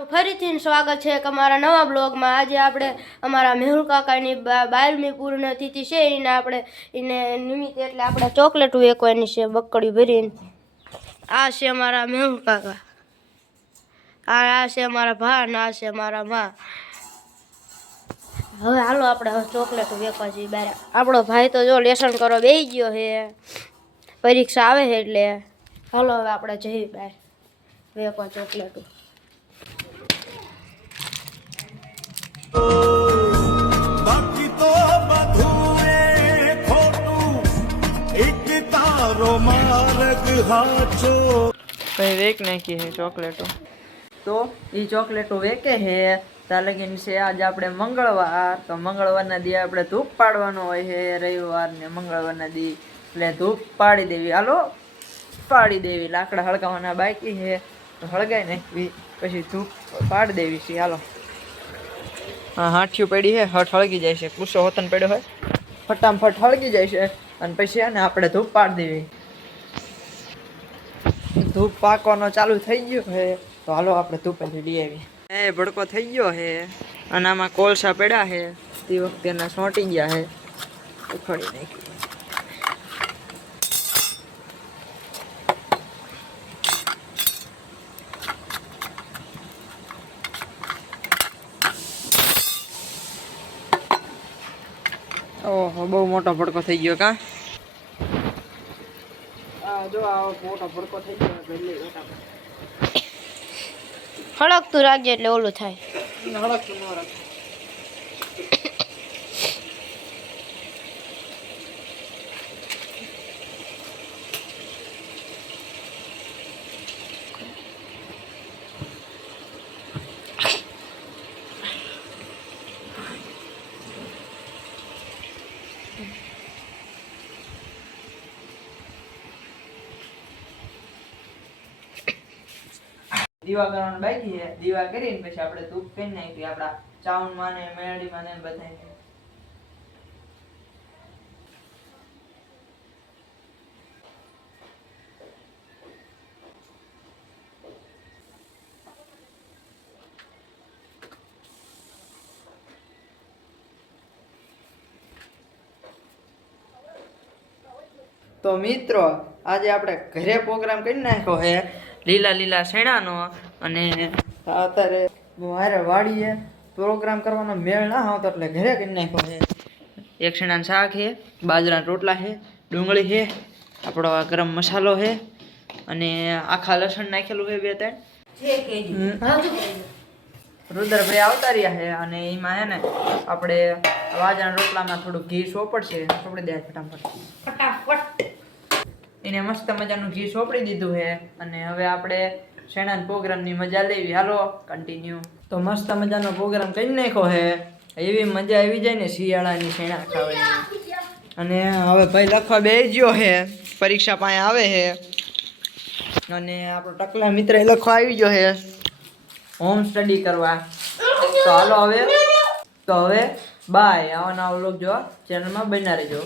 તમારું ફરીથી સ્વાગત છે અમારા નવા બ્લોગમાં। આજે આપણે અમારા મેહુલ કાકાની 12મી પૂર્ણતિથિ છે એને નિમિત્તે એટલે આપણે ચોકલેટ વેચવાની છે બક્કડી ભરીને। આ છે અમારા મેહુલ કાકા, આ છે અમારા ભા ને આ છે અમારા માં। હવે હાલો આપણે ચોકલેટ વેચવા જઈએ બહાર। આપણો ભાઈ તો જો લેસન કરવા બેસી ગયો છે, પરીક્ષા આવે છે એટલે હાલો હવે આપણે જઈએ બહાર વેચવા ચોકલેટ। બાકી તો બધું ખોટું, એક તારો માર્ગ હાચો। કઈ વેક નાખી હે ચોકલેટો, તો એ ચોકલેટો વેકે હે ત્યાં લગીન છે। આજે આપણે મંગળવાર, તો મંગળવારના દી આપણે ધૂપ પાડવાનો હોય છે, રવિવાર ને મંગળવારના દી એટલે ધૂપ પાડી દેવી। હાલો પાડી દેવી, લાકડા હળગાવવાના બાકી છે તો હળગાઈ નાખવી, પછી ધૂપ પાડી દેવી છે। હાલો હા હાથિયું પડી છે, હઠ હળગી જાય છે, કુસો હોતન પડ્યો હોય ફટાફટ હળગી જાય છે અને પછી આને આપણે ધૂપ પાડી દેવી। ધૂપ પાકવાનો ચાલુ થઈ ગયો છે તો હાલો આપણે ધૂપ લઈ આવી। એ ભડકો થઈ ગયો છે અને આમાં કોલસા પડ્યા છે, તે વખતે એના સોંટી ગયા છે, ઉખડી નાખી। ઓહો બહુ મોટો ભડકો થઈ ગયો કા, જો આ મોટો ભડકો થઈ ગયો એટલે હળકતું રાખજે એટલે ઓલું થાય। હળકતું ન રાખ। દીવા કરવાનું બાકી છે, દીવા કરીને પછી આપણે ધૂપ કરી નાખી આપણા ચાવનમાં ને મેળડીમાં ને બધાય। તો મિત્રો આજે આપણે ઘરે પ્રોગ્રામ કરી નાખ્યો છે લીલા લીલા શેણાનો, અને અત્યારે મારે વાડીએ પ્રોગ્રામ કરવાનો મેળ ના આવતો એટલે ઘરે કરી નાખ્યો છે। એક શેણાનું શાક છે, બાજરાના રોટલા છે, ડુંગળી છે, આપણો આ ગરમ મસાલો છે અને આખા લસણ નાખેલું છે 2-3। રુદ્રભાઈ આવતા રહ્યા છે અને એમાં છે ને આપણે બાજરાના રોટલામાં થોડું ઘી સોપડશે, સોપડી દે ફટાફટ। એને મસ્ત મજાનું ઘી સોપડી દીધું છે અને હવે આપણે શેણાના પ્રોગ્રામની મજા લેવી। હાલો કન્ટિન્યુ। તો મસ્ત મજાનો પ્રોગ્રામ કરી નાખ્યો છે, એવી મજા આવી જાય ને શિયાળાની શેણા ખાવાની। અને હવે ભાઈ લખવા બેસી ગયો છે, પરીક્ષા પાસે આવે છે અને આપણો ટકલા મિત્ર લખવા આવી ગયો છે હોમ સ્ટડી કરવા। તો હાલો હવે બાય, આવા નવા વ્લોગ જોવા ચેનલમાં બન્યા રહેજો।